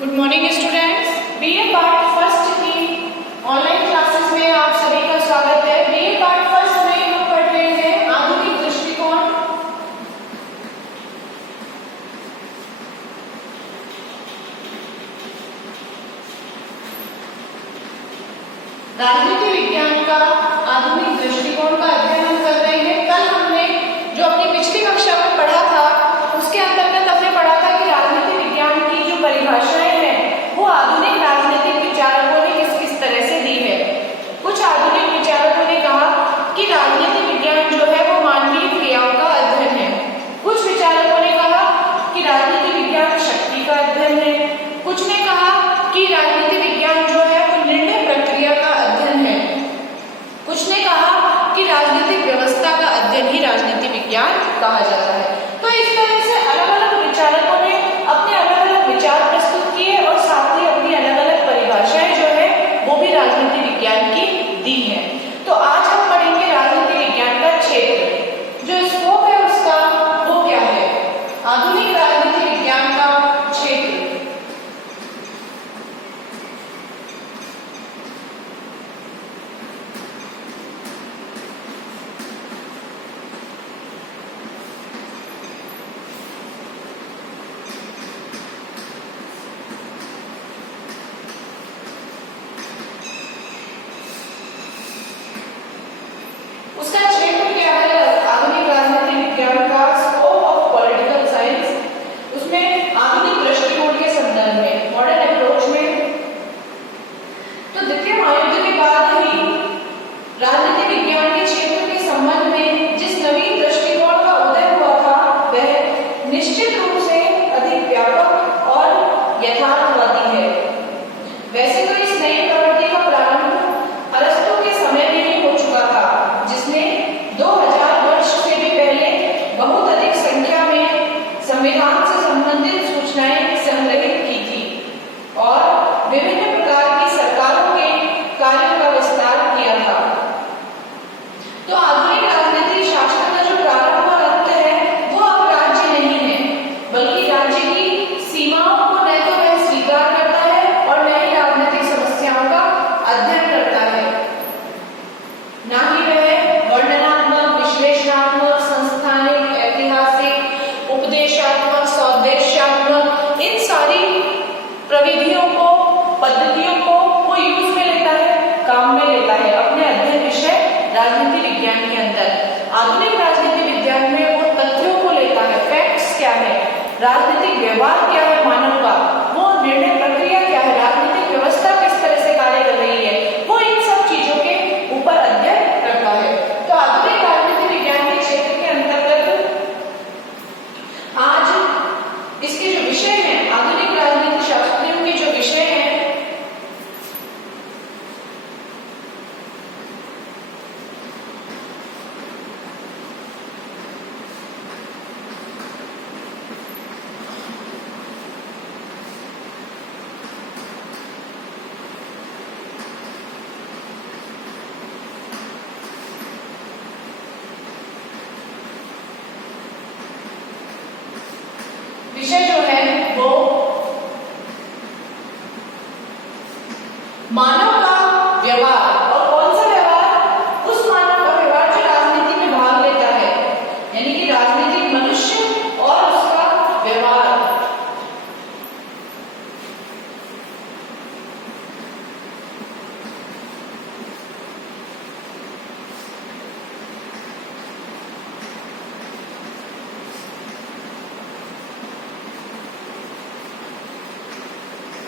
Good morning students, BA part first की online classes में आप सभी का स्वागत है। बीए पार्ट फर्स्ट में हम पढ़ रहे हैं आधुनिक दृष्टिकोण। राजनीति विज्ञान का आधुनिक दृष्टिकोण का अध्ययन हम कर रहे हैं। कल हमने जो अपनी पिछली कक्षा में पढ़ा था उसके अंतर्गत हमने पढ़ा था कि राजनीति विज्ञान की जो परिभाषाएं हैं वो आधुनिक राजनीतिक विचारकों ने किस किस तरह से दी है। कुछ आधुनिक विचारकों ने कहा कि राजनीति विज्ञान जो है वो मानवीय क्रियाओं का अध्ययन है। कुछ विचारकों ने कहा कि राजनीति विज्ञान शक्ति का अध्ययन है। कुछ ने कहा कि राजनीति विज्ञान जो है वो निर्णय प्रक्रिया का अध्ययन है। कुछ ने कहा कि राजनीतिक व्यवस्था का अध्ययन ही राजनीति विज्ञान कहा जाता है। तो इस तरह से अलग अलग विचारकों ने अपने अलग अलग विचार प्रस्तुत किए और साथ ही अपनी अलग अलग परिभाषाएं जो है वो भी राजनीति विज्ञान की दी है। तो आज हम पढ़ेंगे राजनीति विज्ञान का क्षेत्र, जो स्कोप है उसका वो क्या है, आधुनिक राजनीति विज्ञान का क्षेत्र। उसका क्षेत्र क्या है आधुनिक राजनीति विज्ञान का, स्कोप ऑफ पॉलिटिकल साइंस। उसमें आधुनिक दृष्टिकोण के संदर्भ में, मॉडर्न अप्रोच में। तो द्वितीय महायुद्ध के बाद ही राजनीति विज्ञान के क्षेत्र के संबंध में जिस नवीन दृष्टिकोण का उदय हुआ था वह निश्चित रूप से अधिक व्यापक और यथार्थवादी है। वैसे तो इस नई प्रवृत्ति का प्रारंभ अरस्तु के समय में ही हो चुका था, जिसने 2000 वर्ष से भी पहले बहुत अधिक संख्या में संविधान से संबंधित सूचनाएं संग्रहित की थी और विभिन्न प्रकार की सरकारों के कार्यों का विस्तार किया था। तो आधुनिक राजनीतिक शास्त्र का जो प्रारंभ और अंत है वो अब राज्य नहीं है, बल्कि राज्य की सीमाओं को न तो वह स्वीकार करता है और न ही राजनीतिक समस्याओं का अध्ययन करता है, ना ही वह वर्णनात्मक, विश्लेषणात्मक, संस्थानिक, ऐतिहासिक, उपदेशात्मक, सौदेशात्मक इन सारी प्रविधियों को, पद्धतियों को वो यूज में लेता है, काम में लेता है अपने अध्ययन विषय राजनीति विज्ञान के अंदर। आधुनिक राजनीति विज्ञान में वो तथ्यों को लेता है, फैक्ट्स क्या है, राजनीतिक व्यवहार क्या है मानव का, वो निर्णय प्रक्रिया क्या है, राजनीतिक व्यवस्था किस तरह से कार्य कर रही है, वो इन सब चीजों के ऊपर अध्ययन करता है। तो आधुनिक राजनीति विज्ञान के क्षेत्र के अंतर्गत आज इसके जो विषय हैं, आधुनिक राजनीति शास्त्रियों के जो विषय हैं, विषय जो है वो मानव का व्यवहार। और कौन सा व्यवहार? उस मानव का व्यवहार जो राजनीति में भाग लेता है, यानी कि राजनीतिक मनुष्य और उसका व्यवहार।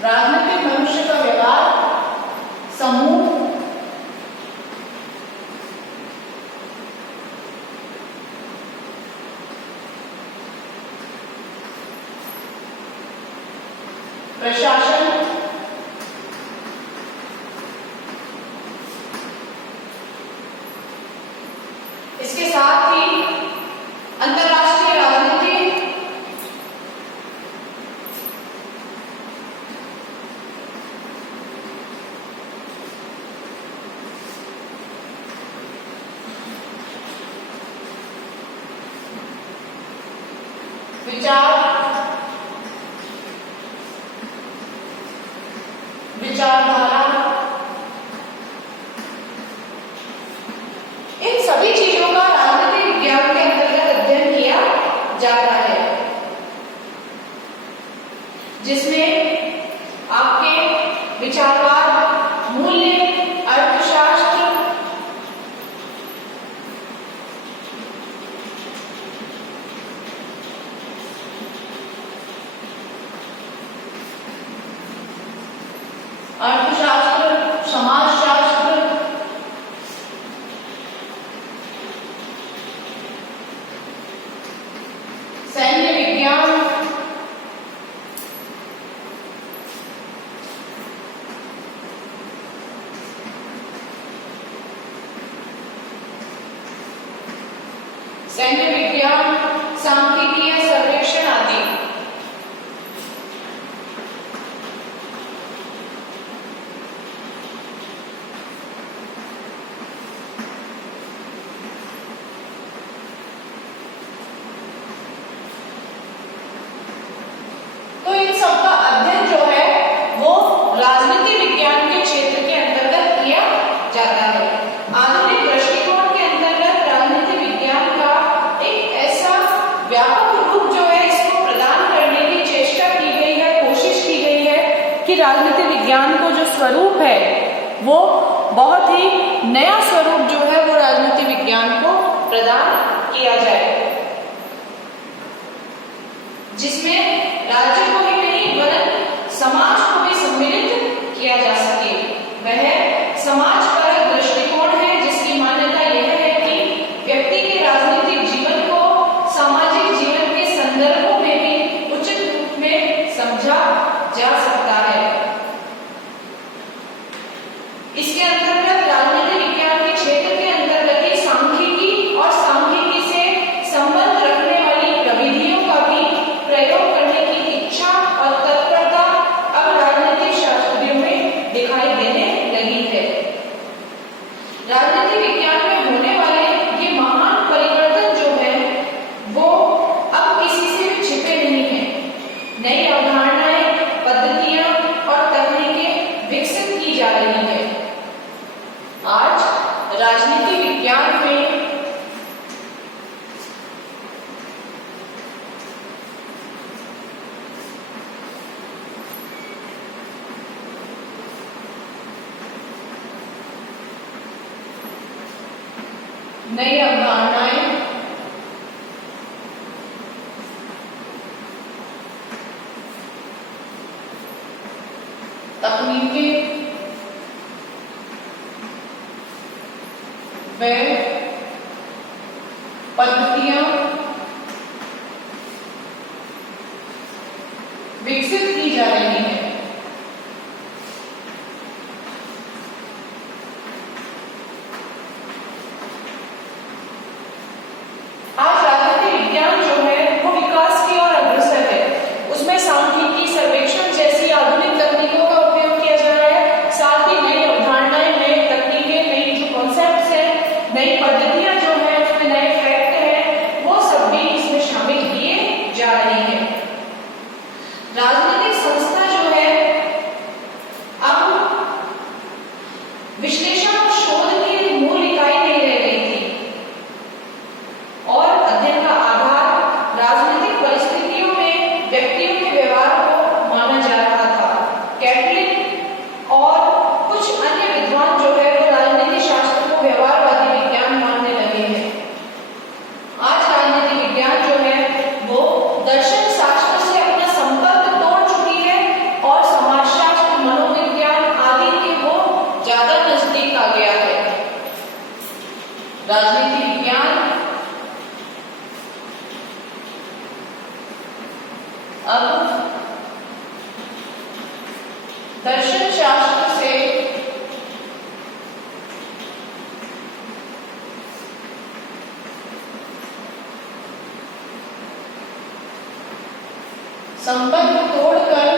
राजनीतिक मनुष्य का व्यवहार, समूह, प्रशासन, इसके साथ ही अंतरराष्ट्रीय राजनीति, विचार, विचारधारा, इन सभी चीजों का राजनीति विज्ञान के अंतर्गत अध्ययन किया जाता है, जिसमें आपके विचारवाद, मूल्य, अर्थशास्त्र, समाजशास्त्र, सैन्य विज्ञान, सांख्यिकीय सर्वेक्षण आदि। तो इन सब का अध्ययन जो है वो राजनीति विज्ञान के क्षेत्र के अंतर्गत किया जाता है। आधुनिक दृष्टिकोण के अंतर्गत राजनीति विज्ञान का एक ऐसा व्यापक रूप जो है इसको प्रदान करने की चेष्टा की गई है, कोशिश की गई है कि राजनीति विज्ञान को जो स्वरूप है वो बहुत ही नया स्वरूप जो है वो राजनीति विज्ञान को प्रदान किया जाए, जिसमें राज्य को ही नहीं वरन समाज को भी सम्मिलित किया जा सके। वह समाज परक दृष्टिकोण है जिसकी मान्यता यह है कि व्यक्ति के राजनीतिक जीवन को सामाजिक जीवन के संदर्भों में भी उचित रूप में समझा जा सकता है। इसके अंतर्गत राजनीति विज्ञान के क्षेत्र के अंतर्गत ही सांख्यिकी और सांख्यिकी से संबंध रखने वाली प्रविधियों का भी प्रयोग करने की इच्छा और तत्परता अब राजनीतिक शास्त्रियों में दिखाई देने लगी है। राजनीति विज्ञान में होने वाले ये महान परिवर्तन जो है वो अब किसी से भी छिपे नहीं है। नई अवधारणाएं, पद्धतियां और तकनीकें विकसित की जा रही है। आज राजनीति विज्ञान में नई अवधारणाएं, तकनीकें व पद्धतियां विकसित की जा रही है। आज राजनीति विज्ञान जो है वो विकास की ओर अग्रसर है। उसमें सांख्यिकी, सर्वेक्षण जैसी आधुनिक तकनीकों का उपयोग किया जा रहा है। साथ ही नई अवधारणाएं, नई तकनीकें, नई जो कॉन्सेप्ट्स है, नई पद्धतियां जो है, उसमें नए फैक्ट है, वो सब भी इसमें शामिल किए जा रहे हैं। राजनीतिक संस्था जो है अब विश्लेषण और शोध की मूल इकाई नहीं रह गई थी और अध्ययन का आधार राजनीतिक परिस्थितियों में व्यक्तियों के व्यवहार को माना जा रहा था। कैटलिन और कुछ अन्य विद्वान जो है वो राजनीति शास्त्र को व्यवहारवादी विज्ञान मानने लगे हैं। आज राजनीति विज्ञान जो है वो दर्शन शास्त्र से अपना संपर्क तोड़ चुकी है और समाजशास्त्र, मनोविज्ञान आदि के वो ज्यादा नजदीक आ गया है। राजनीति विज्ञान अब दर्शन शास्त्र से संबंध तोड़कर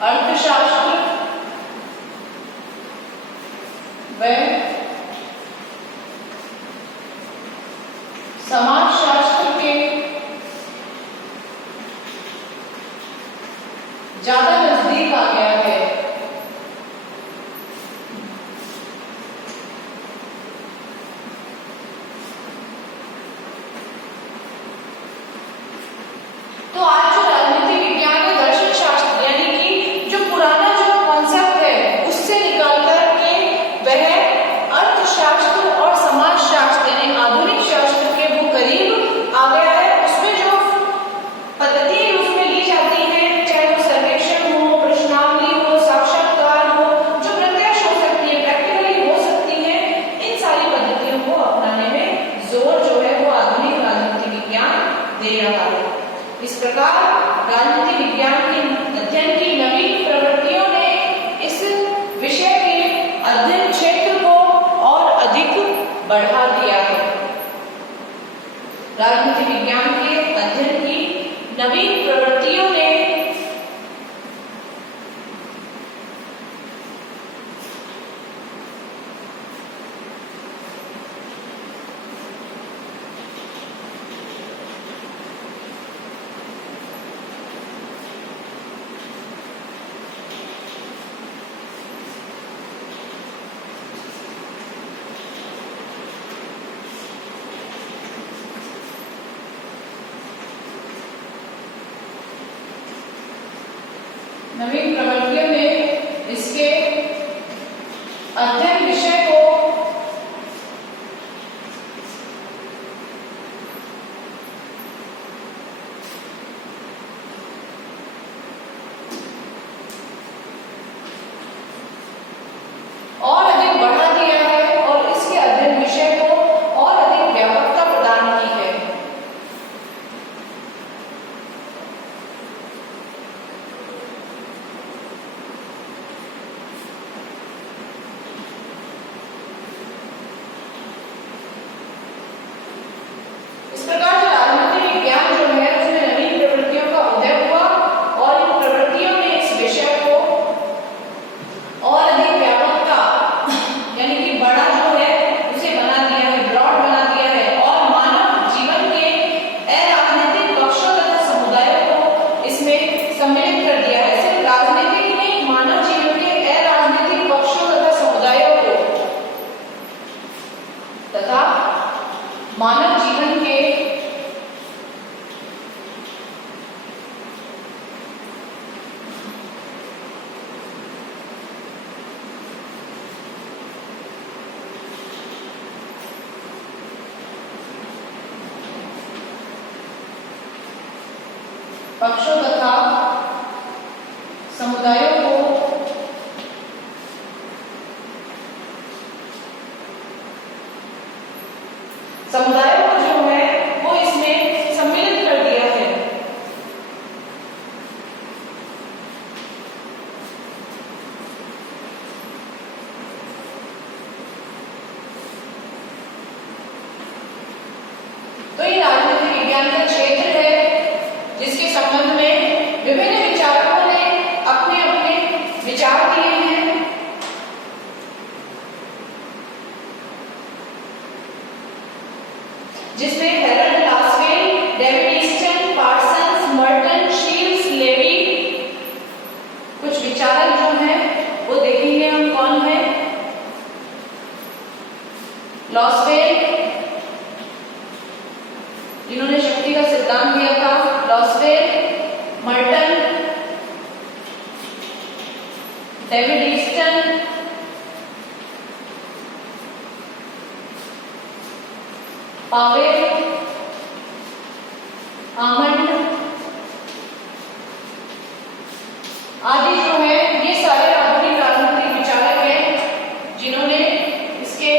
अर्थशास्त्र व समाजशास्त्र के दे रहा है। इस प्रकार राजनीति विज्ञान के अध्ययन की नवीन प्रवृत्तियों ने इस विषय के अध्ययन क्षेत्र को और अधिक बढ़ा दिया है। राजनीति विज्ञान के अध्ययन की नवीन प्रवृत्तियों ने इसके अध्ययन विषय को और अधिक बढ़ा दिया है और इसके अध्ययन विषय को और अधिक व्यापकता प्रदान की है। इस प्रकार से राजनीति विज्ञान जो है उसमें नवीन प्रवृत्तियों का उदय हुआ और इन प्रवृत्तियों ने इस विषय को और अधिक व्यापकता यानी कि बड़ा जो है उसे बना दिया है, ब्रॉड बना दिया है और मानव जीवन के अराजनीतिक पक्षों तथा समुदायों को इसमें सम्मिलित कर दिया है। सिर्फ राजनीति ही नहीं, मानव जीवन के अराजनीतिक पक्षों तथा समुदायों को तथा मानव जीवन के पक्षों तथा समुदायों को जो है वो इसमें सम्मिलित कर दिया है। तो ये राजनीति विज्ञान का क्षेत्र है जिसके संबंध में विभिन्न विचारकों ने अपने अपने विचार दिए हैं। जिसमें Harold Lasswell, David Easton, Parsons, Merton, Shils, Levy कुछ विचारक जो हैं वो देखेंगे हम कौन है। लॉसवेल जिन्होंने शक्ति का सिद्धांत दिया था, Lasswell, Merton, David Easton, Powell, Almond आदि जो है ये सारे आधुनिक राजनीतिक विचारक हैं जिन्होंने इसके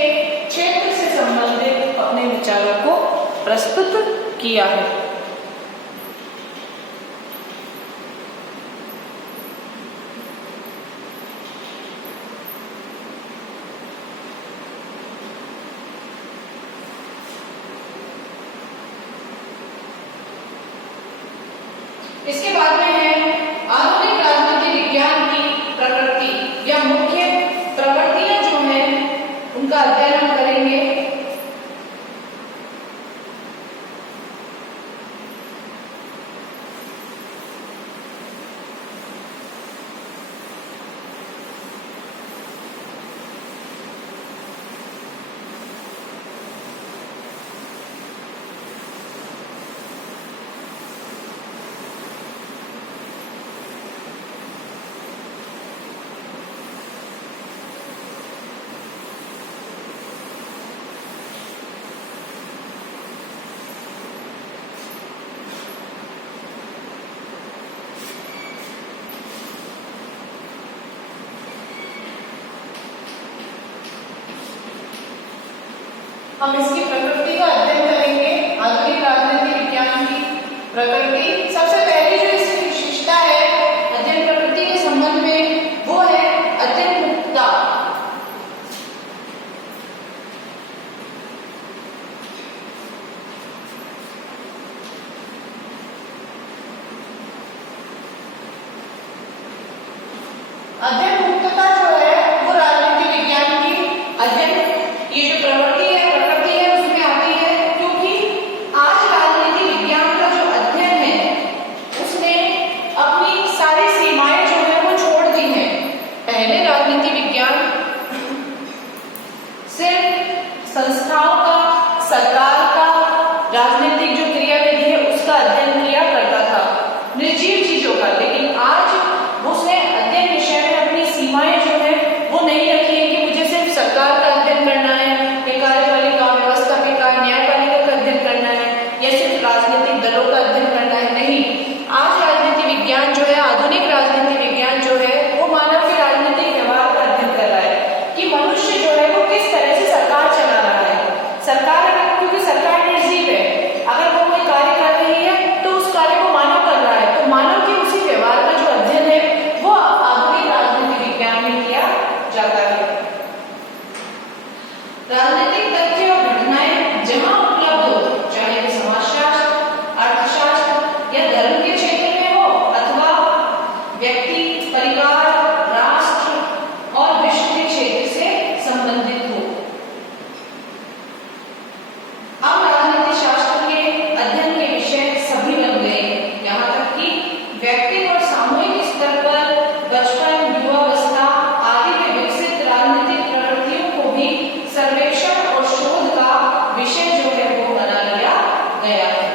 क्षेत्र से संबंधित अपने विचारों को प्रस्तुत किया है। इसके बाद में है आधुनिक राजनीति विज्ञान की प्रकृति या मुख्य प्रवृत्तियां जो हैं उनका अध्ययन हम करेंगे। हम इसकी प्रकृति का अध्ययन करेंगे, आधुनिक राजनीति विज्ञान की अध्ययन मुक्तता जो है वो राजनीति विज्ञान की अध्ययन ये जो प्रवृत्ति है प्रकृति है उसमें आती है, क्योंकि आज राजनीति विज्ञान का जो अध्ययन है उसने अपनी सारी सीमाएं जो है वो छोड़ दी हैं। पहले राजनीति विज्ञान सिर्फ संस्थाओं का, सरकार का, राजनीतिक जो क्रियाविधि है उसका अध्ययन किया करता था, निर्जीव चीजों का। लेकिन आज उसने अध्ययन विषय में अपनी सीमाएं जो है वो नहीं रखी है कि मुझे सिर्फ सरकार का अध्ययन करना है, या कार्यपालिका व्यवस्थापिका न्यायपालिका का अध्ययन करना है, या सिर्फ राजनीतिक दलों का अध्ययन करना है। नहीं, आज राजनीति विज्ञान जो है, आधुनिक राजनीति विज्ञान जो है वो मानव के राजनीतिक व्यवहार का अध्ययन कर रहा है कि मनुष्य जो है वो किस तरह से सरकार चला रहा है। सरकार, क्योंकि सरकार निर्जीव है, अगर वो कोई कार्य कर रही है तो उस कार्य को मानव कर रहा है, तो मानव के उसी व्यवहार का जो अध्ययन है वो आधुनिक राजनीति विज्ञान में किया जाता है। राजनीतिक तथ्य और घटनाएं जहां उपलब्ध हो, चाहे वे समाजशास्त्र, अर्थशास्त्र या धर्म के क्षेत्र में हो, अथवा व्यक्ति, परिवार, राष्ट्र और विश्व के क्षेत्र से संबंधित हो। अब राजनीति शास्त्र के अध्ययन के विषय सभी बन गए, यहाँ तक कि व्यक्तिगत और सामूहिक स्तर पर बचपन, युवावस्था आदि में विकसित राजनीतिक प्रवृत्तियों को भी सर्वेक्षण और शोध का विषय जो है वो बना लिया गया है।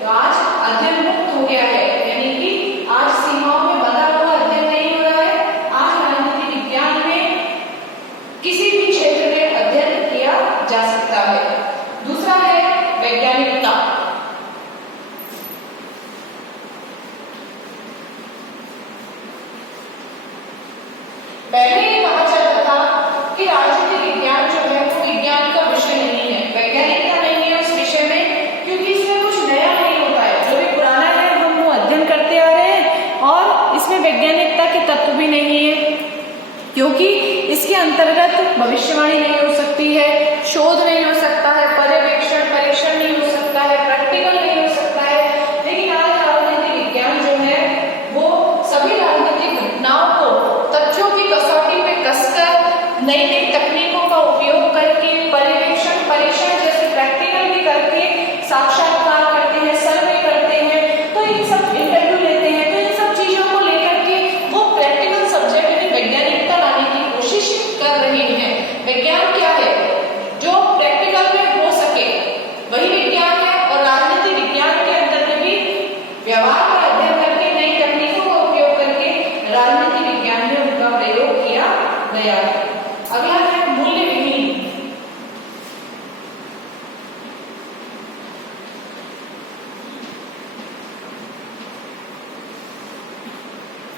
तो आज अध्ययन मुक्त हो गया है, यानी कि आज सीमाओं में बंधा हुआ अध्ययन नहीं हो रहा है। आज राजनीति विज्ञान में किसी भी क्षेत्र में अध्ययन किया जा सकता है। दूसरा है वैज्ञानिकता। पहले ये कहा जाता था कि राजनीति विज्ञान जो है वो विज्ञान का विषय नहीं है, वैज्ञानिकता नहीं है उस विषय में, क्योंकि इसमें कुछ नया नहीं होता है, जो भी पुराना है हम वो अध्ययन करते आ रहे हैं, और इसमें वैज्ञानिकता के तत्व भी नहीं है, क्योंकि इसके अंतर्गत भविष्यवाणी नहीं हो सकती है, शोध नहीं हो सकता है, पर्यवेक्षण परीक्षण नहीं हो सकता है, प्रैक्टिकल नहीं हो सकता है। लेकिन आज राजनीति विज्ञान जो है वो सभी राजनीतिक घटनाओं को तथ्यों की कसौटी पे कसकर नई नई तकनीकों का उपयोग करके पर्यवेक्षण परीक्षण जैसे प्रैक्टिकल भी करके साक्षात्कार करते हैं, सर्वे करते हैं, तो इन सब इंटरव्यू लेते हैं, तो इन सब चीजों को लेकर के वो प्रैक्टिकल सब्जेक्ट में वैज्ञानिकता लाने की कोशिश कर रहे हैं। विज्ञान क्या है? जो प्रैक्टिकल में हो सके वही विज्ञान है, और राजनीति विज्ञान के अंदर में भी व्यवहार का अध्ययन करके नई तकनीकों का उपयोग करके राजनीति विज्ञान में उनका प्रयोग किया गया है। अगला है मूल्य विहीन।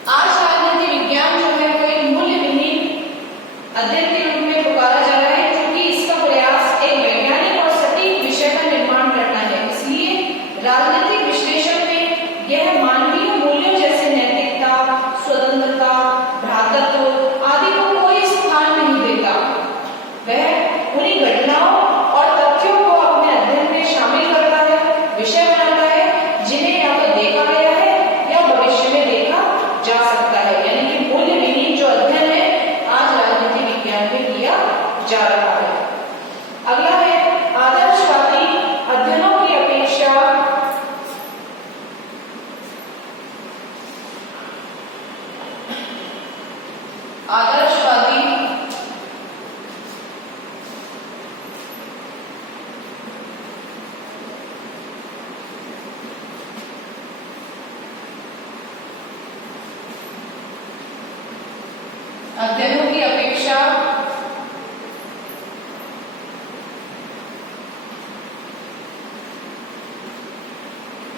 आज राजनीति विज्ञान जो है वो एक मूल्य विहीन अध्ययन के रूप में पुकारा जा रहा है, क्योंकि इसका प्रयास एक वैज्ञानिक और सटीक विषय का निर्माण करना है। इसलिए राजनीतिक विश्लेषण में यह मानवीय मूल्यों जैसे नैतिकता, स्वतंत्रता, भ्रातृत्व आदि को कोई स्थान नहीं देता। वह उन्हीं घटनाओं और तथ्यों को अपने अध्ययन में शामिल करता है, विषय बनाता है, जिन्हें या तो देखा गया है या भविष्य में देखा जा सकता है। यानी कि मूल्य विहीन जो अध्ययन है आज राजनीति विज्ञान में किया जा रहा है। अगला है आदर्शवादी अध्ययनों की अपेक्षा आदर्शवादी अध्ययनों की अपेक्षा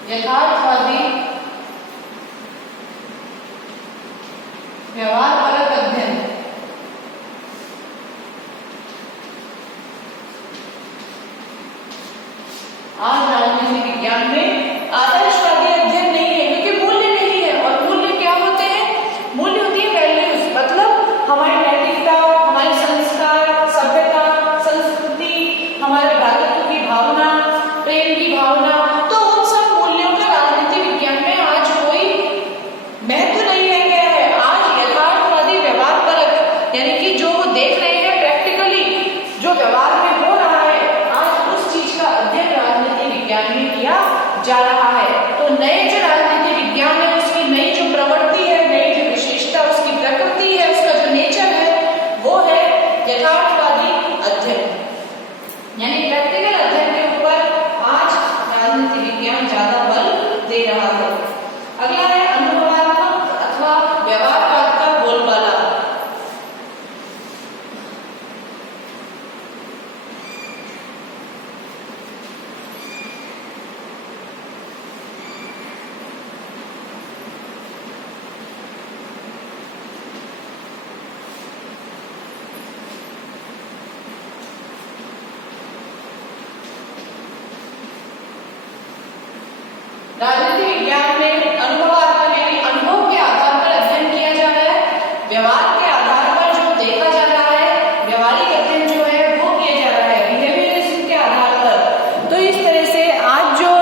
यथार्थवादी व्यवहारपरक अध्ययन आज राजनीति विज्ञान में आदर्शवादी अध्ययन नहीं है, क्योंकि मूल्य नहीं है। और मूल्य क्या होते हैं? मूल्य होती है वैल्यूज, मतलब हमारी नैतिकता, हमारे संस्कार, सभ्यता, संस्कृति, हमारे भ्रातृत्व की भावना, प्रेम की भावना, तो उन सब मूल्यों का राजनीति विज्ञान में आज कोई महत्व नहीं रह गया है। आज यथार्थवादी जा रहा है। तो नए जो राजनीति विज्ञान है उसकी नई जो प्रवृत्ति है, नई जो विशेषता, उसकी प्रकृति है, उसका जो नेचर है वो है यथार्थवादी अध्ययन, यानी प्रैक्टिकल अध्ययन के ऊपर आज राजनीति विज्ञान ज्यादा बल दे रहा है। अगला है अनुभवात्मक अथवा व्यवहारवाद का बोलबाला। राजनीति विज्ञान में अनुभवात्मक यानी अनुभव के आधार पर अध्ययन किया जा रहा है, व्यवहार के आधार पर जो देखा जा रहा है, व्यवहारिक अध्ययन जो है वो किया जा रहा है बिहेवियरिज्म के आधार पर। तो इस तरह से आज जो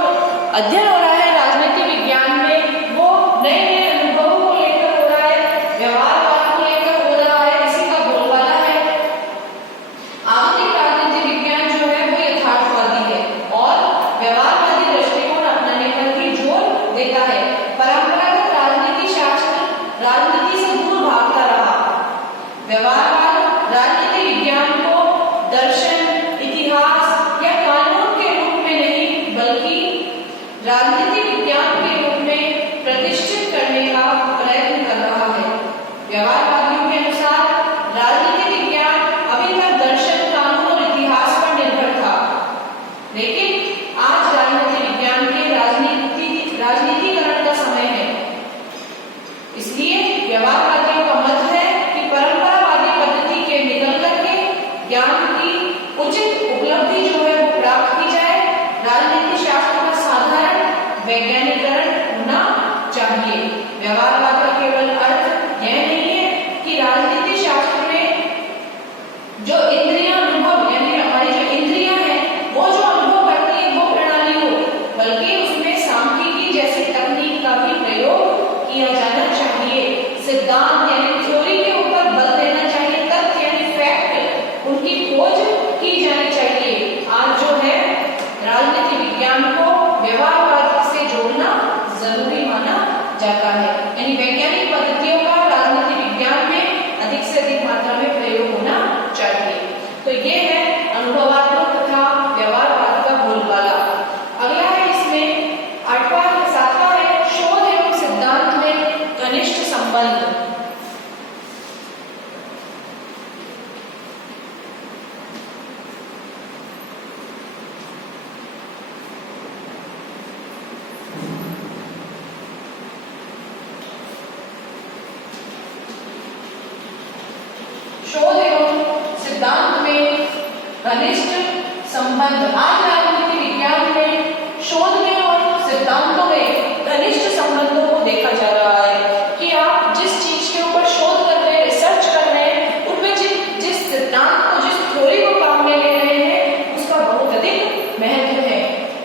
अध्ययन हो रहा है राजनीति विज्ञान में वो नए नए अनुभवों को लेकर हो रहा है, व्यवहारवाद को लेकर हो रहा है, इसी का बोलबाला है। आधुनिक राजनीति विज्ञान जो है वो यथार्थवादी है और व्यवहारवादी दृष्टिकोण अपनाने पर भी जोर देता है। परंपरागत राजनीति शास्त्र राजनीति से दूर भागता रहा। व्यवहारवाद राजनीति विज्ञान को दर्शन, इतिहास या कानून के रूप में नहीं बल्कि राजनीति विज्ञान के रूप में प्रतिष्ठित करने का प्रयत्न कर रहा है। व्यवहारवादियों के अनुसार राजनीति विज्ञान अभी तक दर्शन, कानून और इतिहास पर निर्भर था, लेकिन आज राजनीति विज्ञान के राजनीतिकरण का समय है। इसलिए व्यवहारवादियों का मत है कि परंपरावादी पद्धति के निकल करके ज्ञान की उचित उपलब्धि जो है वो प्राप्त की जाए। राजनीति शास्त्र का साधारण वैज्ञानिकरण होना चाहिए। व्यवहारवाद का केवल अर्थ यह नहीं है कि राजनीति शास्त्र में जो इंद्रियां अनुभव यानी हमारी जो इंद्रियां हैं वो जो अनुभव करती है वो प्रणाली हो, बल्कि उसमें सांख्यिकी जैसी तकनीक का भी प्रयोग किया जाना चाहिए। सिद्धांत यानी थ्योरी के ऊपर बल देना चाहिए, तथ्य यानी फैक्ट उनकी खोज की जानी चाहिए। आज जो है राजनीति विज्ञान को व्यवहारवाद से जोड़ना जरूरी माना जाता है, यानी वैज्ञानिक पद्धतियों का राजनीति विज्ञान में अधिक से अधिक मात्रा में प्रयोग होना चाहिए। तो ये है अनुभवात्मक तथा व्यवहारवाद का बोलबाला। अगला है इसमें 7वां है शोध एवं सिद्धांत में घनिष्ठ संबंध। शोध एवं सिद्धांत में घनिष्ठ संबंध। आज राजनीति विज्ञान में शोध में और सिद्धांतों में घनिष्ठ संबंधों को देखा जा रहा है कि आप जिस चीज के ऊपर शोध कर रहे हैं, रिसर्च कर रहे हैं, उनमें जिस सिद्धांत को, जिस थ्योरी को काम में ले रहे हैं उसका बहुत अधिक महत्व है।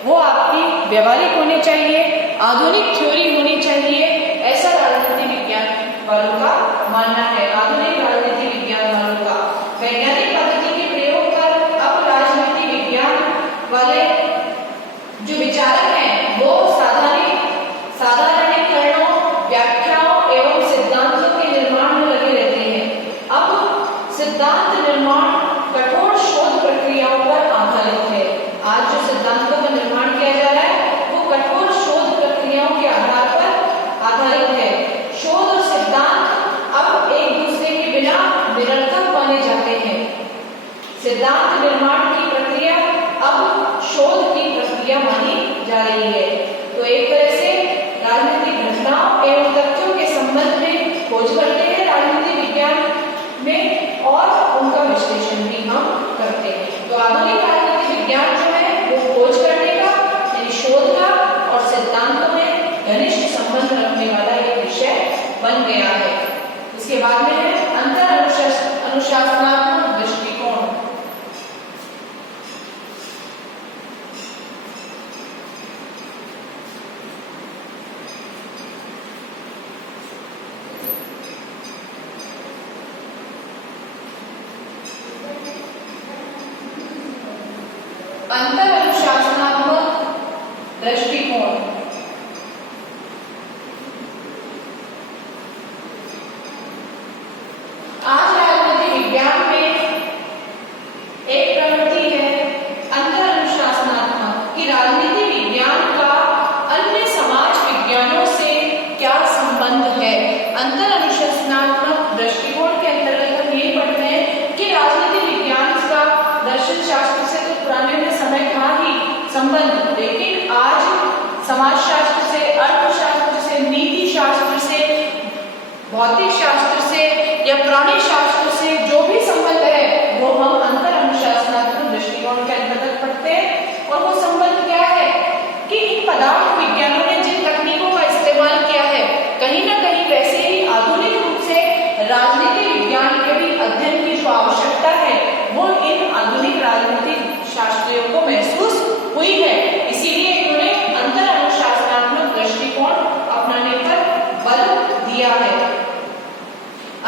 वो आपकी व्यवहारिक होनी चाहिए, आधुनिक थ्योरी होनी चाहिए, ऐसा राजनीति विज्ञान वालों का मानना है। आधुनिक राजनीति विज्ञान वालों का वैज्ञानिक पद्धति के प्रयोग कर अब राजनीति विज्ञान वाले जो विचारक हैं वो साधारणीकरणों, व्याख्याओं एवं सिद्धांतों के निर्माण में लगे रहते हैं। अब सिद्धांत निर्माण कठोर शोध प्रक्रियाओं पर आधारित है। आज जो सिद्धांतों का निर्माण किया जा रहा है वो कठोर शोध प्रक्रियाओं के आधार पर आधारित है। शोध और सिद्धांत अब एक दूसरे के बिना निरर्थक माने जाते हैं। सिद्धांत निर्माण की प्रक्रिया अब शोध की प्रक्रिया मानी जा रही है। तो एक तरह से राजनीतिक घटनाओं एवं तथ्यों के संबंध में खोज करते हैं राजनीति विज्ञान में और उनका विश्लेषण भी हम करते हैं। तो आधुनिक राजनीति विज्ञान जो है वो खोज करने का यानी शोध का और सिद्धांतों में घनिष्ठ संबंध रखने वाला एक विषय बन गया है। इसके बाद में है अंतर अनुशासनात्मक दृष्टिकोण। अंतर अनुशासनात्मक दृष्टिकोण समाजशास्त्र से, अर्थशास्त्र से, नीति शास्त्र से, भौतिक शास्त्र से या प्राणी शास्त्र से जो भी संबंध है वो हम अंतर अनुशासनात्मक दृष्टिकोण के अंतर्गत पढ़ते हैं। और वो संबंध क्या है कि इन पदार्थ विज्ञानों ने जिन तकनीकों का इस्तेमाल किया है, कहीं ना कहीं वैसे ही आधुनिक रूप से राजनीति विज्ञान के भी अध्ययन की जो आवश्यकता है वो इन आधुनिक राजनीतिक शास्त्रियों को महसूस हुई है। इसीलिए इन्होंने अंतर अनुशासनात्मक दृष्टिकोण अपनाने पर बल दिया है।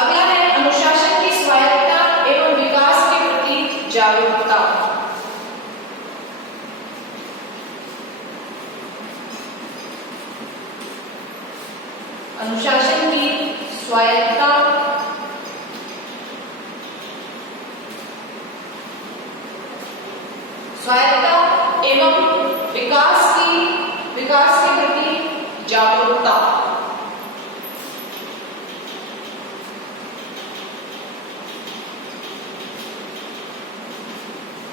अगला है अनुशासन की स्वायत्तता एवं विकास के प्रति जागरूकता। अनुशासन की स्वायत्तता एवं विकास के प्रति जागरूकता।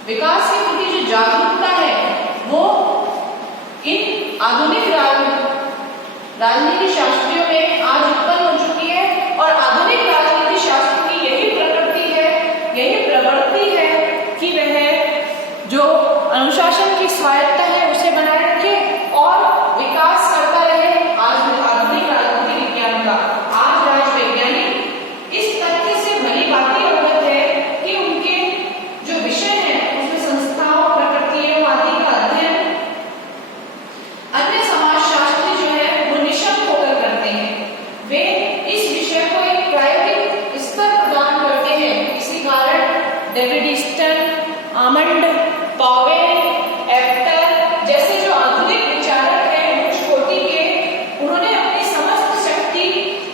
विकास के प्रति जो जागरूकता है वो इन आधुनिक राजनीति शास्त्रियों में आज उत्पन्न हो चुकी है। और आधुनिक राजनीति शास्त्र की यही प्रवृत्ति है कि वह जो अनुशासन की स्वायत्तता है उसे बनाए रखे और विकास करता रहे आज आधुनिक राजनीति विज्ञान का। आज राज वैज्ञानिक इस तथ्य से भली भांति अवगत है कि उनके जो विषय है उसमें संस्थाओं, प्रकृतियों आदि का अध्ययन अन्य समाजशास्त्री जो है वो निशक्त होकर करते हैं। वे इस विषय को एक प्रायोगिक स्तर प्रदान करते हैं। इसी कारण डेविड ईस्टन, आमंड, पावेल, एप्टर जैसे जो आधुनिक विचारक हैं उच्च कोटि के, उन्होंने अपनी समस्त शक्ति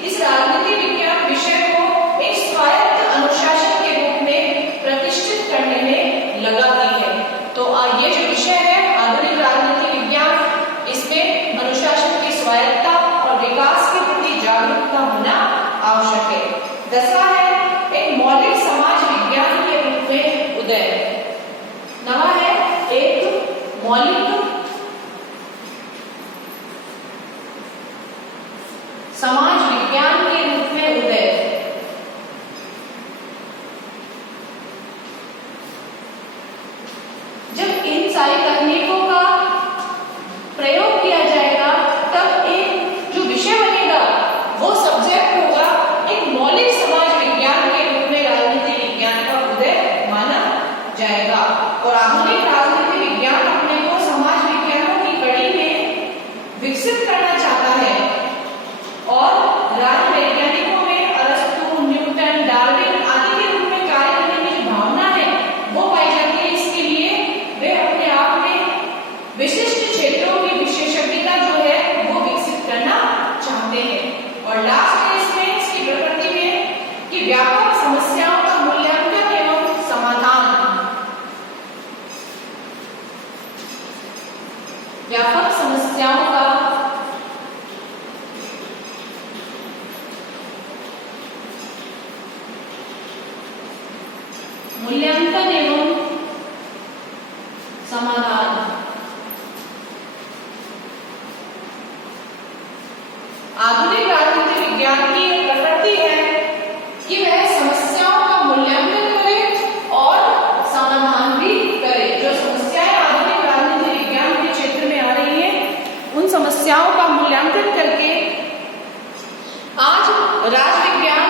इस राजनीति विज्ञान विषय को एक स्वायत्त अनुशासन के रूप में प्रतिष्ठित करने में लगा दी है। तो ये जो विषय है आधुनिक राजनीति विज्ञान, इसमें अनुशासन की स्वायत्तता और विकास के प्रति जागरूकता होना आवश्यक है। 10वां है एक मौलिक समाज विज्ञान के रूप में उदय। नवा है एक मौलिक समाज विज्ञान के रूप में उदय। जब इन सारी तकनीकों का प्रयोग किया जाएगा तब एक जो विषय बनेगा वो सब्जेक्ट होगा एक मौलिक समाज विज्ञान के रूप में राजनीति विज्ञान का उदय माना जाएगा। और आधुनिक राजनीति विज्ञान अपने को समाज विज्ञानों की कड़ी में विकसित करना चाहता है और राज वैज्ञानिकों में अरस्तु, न्यूटन, डार्विन आदि के रूप में कार्य करने की जो भावना है वो पाई जाती है। इसके लिए वे अपने आप में विशिष्ट क्षेत्रों की विशेषज्ञता जो है वो विकसित करना चाहते हैं। और लास्ट है इसमें इसकी प्रकृति में कि व्यापक समस्याओं का मूल्यांकन एवं समाधान। व्यापक समस्याओं का मूल्यांकन एवं समाधान। आधुनिक राजनीति विज्ञान की प्रकृति है कि वह समस्याओं का मूल्यांकन करे और समाधान भी करे। जो समस्याएं आधुनिक राजनीति विज्ञान के क्षेत्र में आ रही हैं उन समस्याओं का मूल्यांकन करके आज राज विज्ञान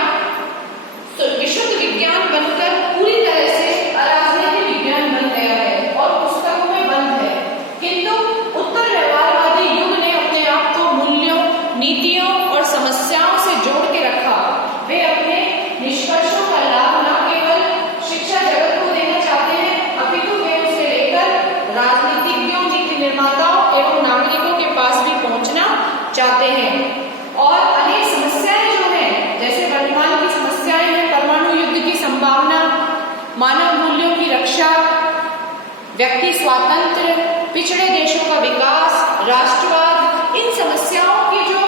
विशुद्ध विज्ञान बनकर पूरी तरह से अराजनीति विज्ञान बन गया है और पुस्तकों में बंद है। किंतु उत्तर व्यवहारवादी युग ने अपने आप को मूल्यों, नीतियों और समस्याओं से जोड़ के रखा। वे अपने निष्कर्षों का लाभ न केवल शिक्षा जगत को देना चाहते हैं अपितु वे उसे लेकर राजनीतिज्ञों, नीति निर्माताओं एवं नागरिकों के पास भी पहुंचना चाहते हैं। और अनेक समस्याएं जो हैं जैसे वर्तमान की समस्याएं हैं परमाणु युद्ध की संभावना, मानव मूल्यों की रक्षा, व्यक्ति स्वातंत्र्य, पिछड़े देशों का विकास, राष्ट्रवाद, इन समस्याओं के जो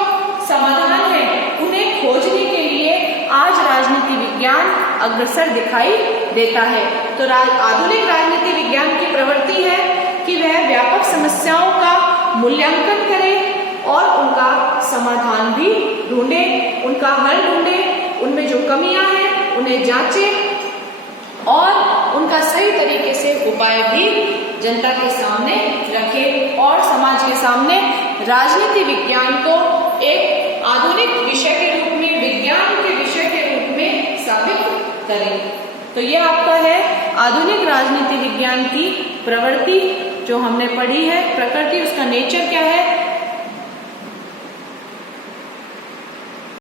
समाधान है उन्हें खोजने के लिए आज राजनीति विज्ञान अग्रसर दिखाई देता है। तो आधुनिक राजनीति विज्ञान की प्रवृत्ति है कि वह व्यापक समस्याओं का मूल्यांकन करें और उनका समाधान भी ढूंढें, उनका हल ढूंढें, उनमें जो कमियां हैं उन्हें जांचें और उनका सही तरीके से उपाय भी जनता के सामने रखें और समाज के सामने राजनीति विज्ञान को एक आधुनिक विषय के रूप में, विज्ञान के विषय के रूप में साबित करें। तो यह आपका है आधुनिक राजनीति विज्ञान की प्रवृत्ति जो हमने पढ़ी है। प्रकृति, उसका नेचर क्या है,